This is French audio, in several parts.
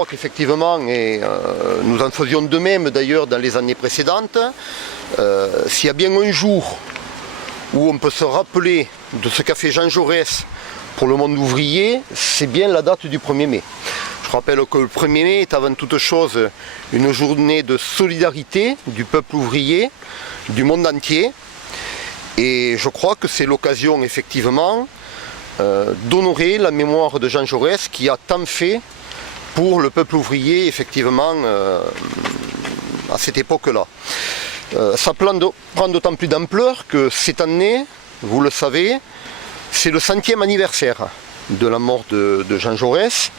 Je crois qu'effectivement, et nous en faisions de même d'ailleurs dans les années précédentes, s'il y a bien un jour où on peut se rappeler de ce qu'a fait Jean Jaurès pour le monde ouvrier, c'est bien la date du 1er mai. Je rappelle que le 1er mai est avant toute chose une journée de solidarité du peuple ouvrier, du monde entier. Et je crois que c'est l'occasion effectivement d'honorer la mémoire de Jean Jaurès qui a tant fait pour le peuple ouvrier effectivement à cette époque-là. Ça prend d'autant plus d'ampleur que cette année, vous le savez, c'est le 100e anniversaire de la mort de Jean Jaurès.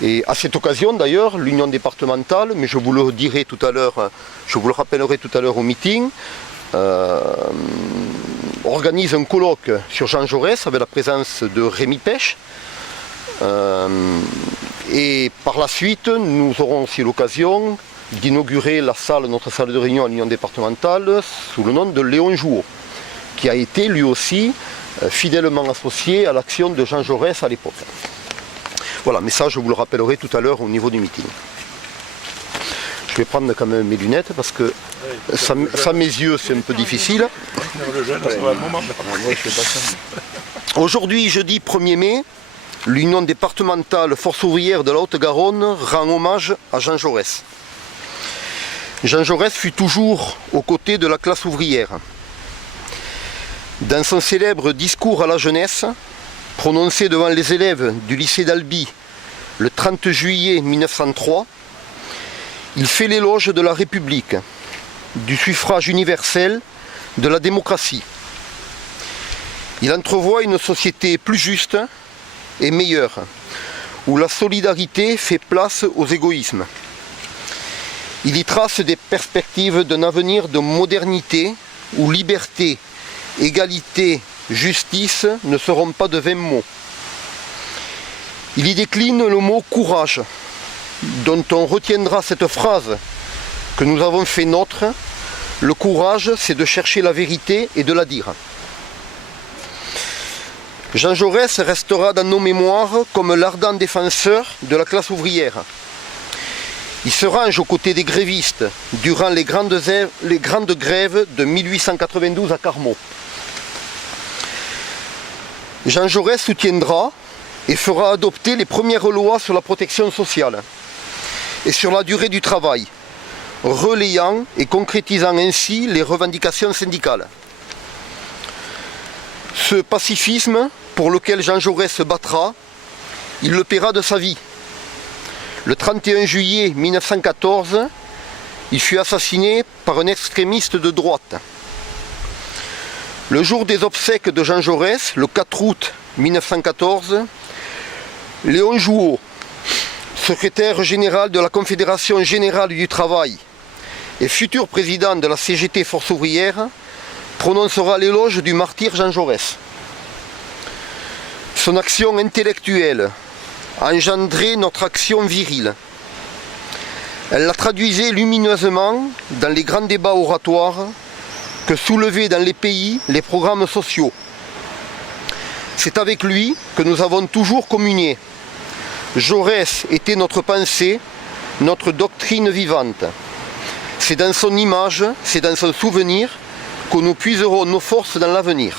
Et à cette occasion d'ailleurs, l'Union départementale, mais je vous le dirai tout à l'heure, je vous le rappellerai tout à l'heure au meeting, organise un colloque sur Jean Jaurès avec la présence de Rémi Pêche. Et par la suite, nous aurons aussi l'occasion d'inaugurer notre salle de réunion à l'Union départementale sous le nom de Léon Jouot, qui a été lui aussi fidèlement associé à l'action de Jean Jaurès à l'époque. Voilà, mais ça je vous le rappellerai tout à l'heure au niveau du meeting. Je vais prendre quand même mes lunettes parce que ça mes yeux c'est un peu difficile. Aujourd'hui, jeudi 1er mai, l'Union départementale Force ouvrière de la Haute-Garonne rend hommage à Jean Jaurès. Jean Jaurès fut toujours aux côtés de la classe ouvrière. Dans son célèbre discours à la jeunesse, prononcé devant les élèves du lycée d'Albi le 30 juillet 1903, il fait l'éloge de la République, du suffrage universel, de la démocratie. Il entrevoit une société plus juste et meilleure, où la solidarité fait place aux égoïsmes. Il y trace des perspectives d'un avenir de modernité où liberté, égalité, justice ne seront pas de vains mots. Il y décline le mot courage, dont on retiendra cette phrase que nous avons fait nôtre. Le courage, c'est de chercher la vérité et de la dire. Jean Jaurès restera dans nos mémoires comme l'ardent défenseur de la classe ouvrière. Il se range aux côtés des grévistes durant les grandes grèves de 1892 à Carmaux. Jean Jaurès soutiendra et fera adopter les premières lois sur la protection sociale et sur la durée du travail, relayant et concrétisant ainsi les revendications syndicales. Ce pacifisme pour lequel Jean Jaurès se battra, il le paiera de sa vie. Le 31 juillet 1914, il fut assassiné par un extrémiste de droite. Le jour des obsèques de Jean Jaurès, le 4 août 1914, Léon Jouot, secrétaire général de la Confédération générale du travail et futur président de la CGT Force ouvrière, prononcera l'éloge du martyr Jean Jaurès. Son action intellectuelle a engendré notre action virile. Elle la traduisait lumineusement dans les grands débats oratoires que soulevaient dans les pays les programmes sociaux. C'est avec lui que nous avons toujours communié. Jaurès était notre pensée, notre doctrine vivante. C'est dans son image, c'est dans son souvenir que nous puiserons nos forces dans l'avenir.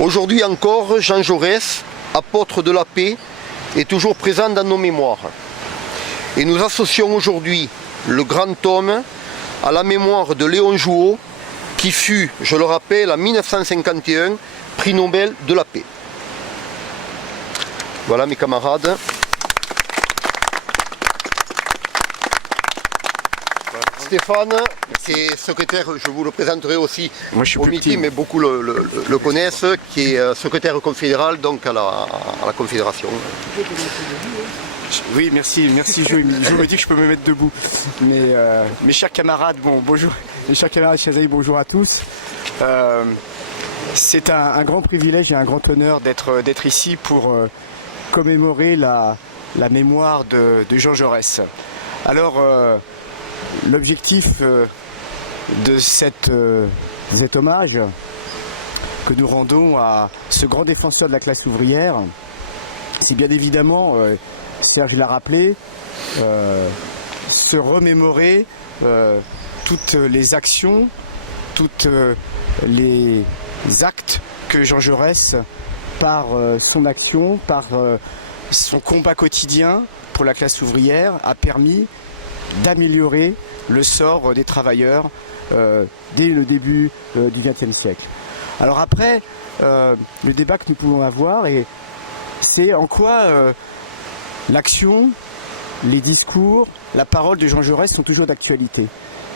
Aujourd'hui encore, Jean Jaurès, apôtre de la paix, est toujours présent dans nos mémoires. Et nous associons aujourd'hui le grand homme à la mémoire de Léon Jouot, qui fut, je le rappelle, en 1951, prix Nobel de la paix. Voilà mes camarades. Stéphane, qui est secrétaire, je vous le présenterai aussi au meeting, mais beaucoup le connaissent, qui est secrétaire confédéral donc à la Confédération. Oui, merci Jo me dit que je peux me mettre debout. Mais mes chers camarades, bonjour. Mes chers camarades, chers amis, bonjour à tous. C'est un grand privilège et un grand honneur d'être ici pour commémorer la mémoire de Jean Jaurès. Alors, l'objectif de cet hommage que nous rendons à ce grand défenseur de la classe ouvrière, c'est bien évidemment Serge l'a rappelé, se remémorer toutes les actions, toutes les actes que Jean Jaurès, par son action, par son combat quotidien pour la classe ouvrière, a permis d'améliorer le sort des travailleurs dès le début du XXe siècle. Alors après, le débat que nous pouvons avoir, c'est en quoi l'action, les discours, la parole de Jean Jaurès sont toujours d'actualité.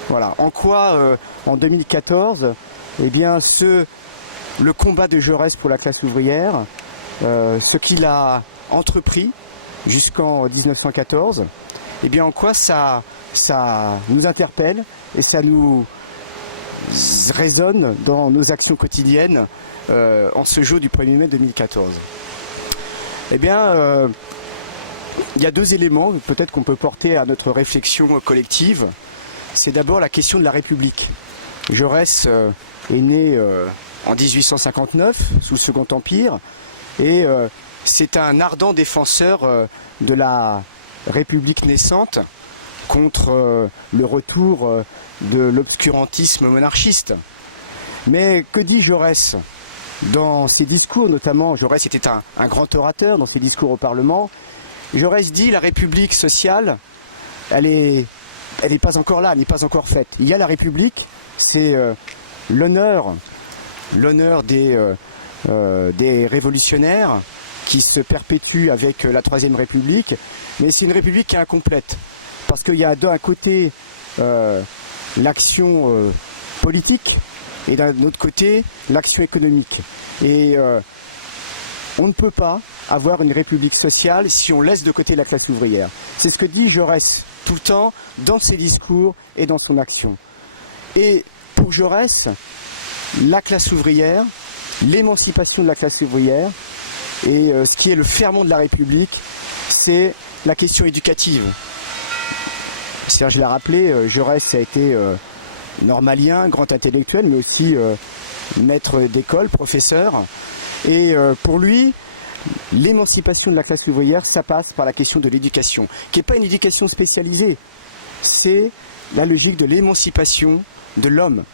Voilà. En quoi, en 2014, eh bien, le combat de Jaurès pour la classe ouvrière, ce qu'il a entrepris jusqu'en 1914, eh bien, en quoi ça nous interpelle et ça nous résonne dans nos actions quotidiennes en ce jour du 1er mai 2014. Eh bien, il y a deux éléments peut-être qu'on peut porter à notre réflexion collective. C'est d'abord la question de la République. Jaurès est né en 1859 sous le Second Empire et c'est un ardent défenseur de la République naissante contre le retour de l'obscurantisme monarchiste. Mais que dit Jaurès dans ses discours, notamment? Jaurès était un grand orateur dans ses discours au Parlement. Jaurès dit la République sociale, elle n'est pas encore là, elle n'est pas encore faite. Il y a la République, c'est l'honneur des révolutionnaires qui se perpétue avec la Troisième République, mais c'est une République qui est incomplète. Parce qu'il y a d'un côté l'action politique et d'un autre côté l'action économique. Et on ne peut pas avoir une République sociale si on laisse de côté la classe ouvrière. C'est ce que dit Jaurès tout le temps dans ses discours et dans son action. Et pour Jaurès, la classe ouvrière, l'émancipation de la classe ouvrière et ce qui est le ferment de la République, c'est la question éducative. Serge l'a rappelé, Jaurès a été normalien, grand intellectuel, mais aussi maître d'école, professeur. Et pour lui, l'émancipation de la classe ouvrière, ça passe par la question de l'éducation, qui n'est pas une éducation spécialisée. C'est la logique de l'émancipation de l'homme.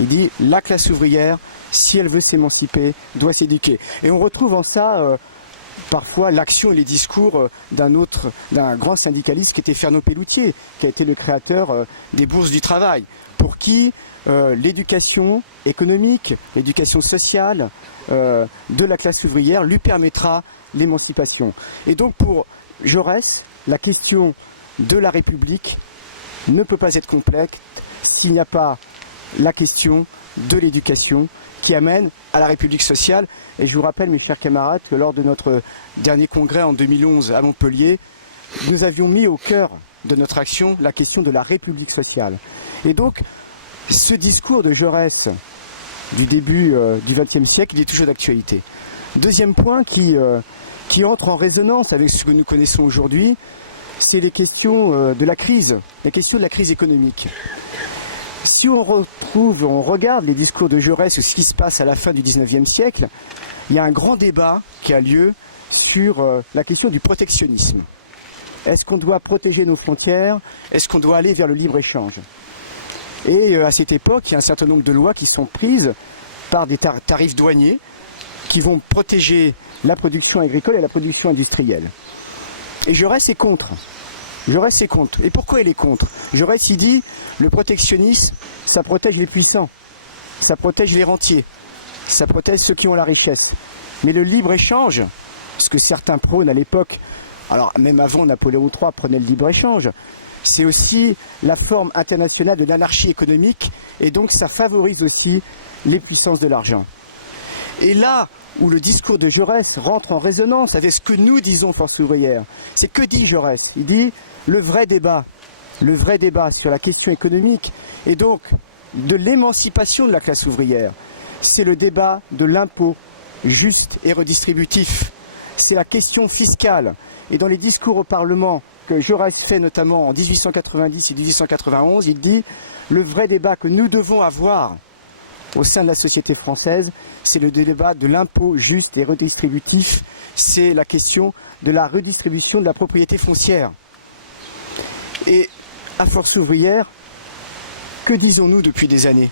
Il dit la classe ouvrière, si elle veut s'émanciper, doit s'éduquer. Et on retrouve en ça parfois l'action et les discours d'un grand syndicaliste qui était Fernand Pelloutier, qui a été le créateur des bourses du travail, pour qui l'éducation économique, l'éducation sociale de la classe ouvrière lui permettra l'émancipation. Et donc pour Jaurès, la question de la République ne peut pas être complète s'il n'y a pas la question de l'éducation qui amène à la République sociale. Et je vous rappelle, mes chers camarades, que lors de notre dernier congrès en 2011 à Montpellier, nous avions mis au cœur de notre action la question de la République sociale. Et donc, ce discours de Jaurès du début du XXe siècle, il est toujours d'actualité. Deuxième point qui entre en résonance avec ce que nous connaissons aujourd'hui, c'est les questions de la crise, la question de la crise économique. Si on regarde les discours de Jaurès ou ce qui se passe à la fin du XIXe siècle, il y a un grand débat qui a lieu sur la question du protectionnisme. Est-ce qu'on doit protéger nos frontières? Est-ce qu'on doit aller vers le libre-échange? Et à cette époque, il y a un certain nombre de lois qui sont prises par des tarifs douaniers qui vont protéger la production agricole et la production industrielle. Et Jaurès est contre. Jaurès est contre. Et pourquoi il est contre? Jaurès, il dit, le protectionnisme, ça protège les puissants, ça protège les rentiers, ça protège ceux qui ont la richesse. Mais le libre-échange, ce que certains prônent à l'époque, alors même avant Napoléon III prenait le libre-échange, c'est aussi la forme internationale de l'anarchie économique, et donc ça favorise aussi les puissances de l'argent. Et là où le discours de Jaurès rentre en résonance avec ce que nous disons, Force ouvrière, c'est que dit Jaurès? Il dit le vrai débat sur la question économique, et donc de l'émancipation de la classe ouvrière, c'est le débat de l'impôt juste et redistributif, c'est la question fiscale. Et dans les discours au Parlement que Jaurès fait notamment en 1890 et 1891, il dit le vrai débat que nous devons avoir au sein de la société française, c'est le débat de l'impôt juste et redistributif c'est la question de la redistribution de la propriété foncière. Et à Force ouvrière, que disons-nous depuis des années?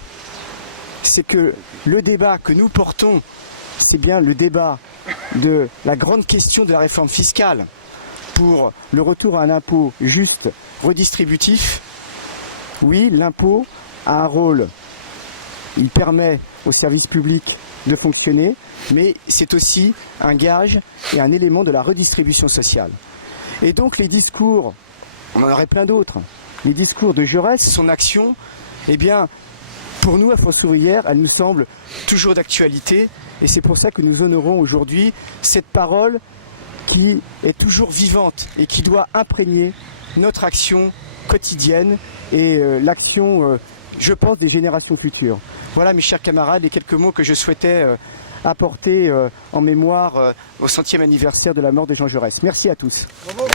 C'est que le débat que nous portons, c'est bien le débat de la grande question de la réforme fiscale pour le retour à un impôt juste, redistributif. Oui, l'impôt a un rôle, il permet aux services publics de fonctionner, mais c'est aussi un gage et un élément de la redistribution sociale. Et donc les discours, on en aurait plein d'autres, les discours de Jaurès, son action, eh bien, pour nous, à Force ouvrière, elle nous semble toujours d'actualité, et c'est pour ça que nous honorons aujourd'hui cette parole qui est toujours vivante et qui doit imprégner notre action quotidienne et l'action, je pense, des générations futures. Voilà, mes chers camarades, les quelques mots que je souhaitais apporter en mémoire au 100e anniversaire de la mort de Jean Jaurès. Merci à tous. Bravo.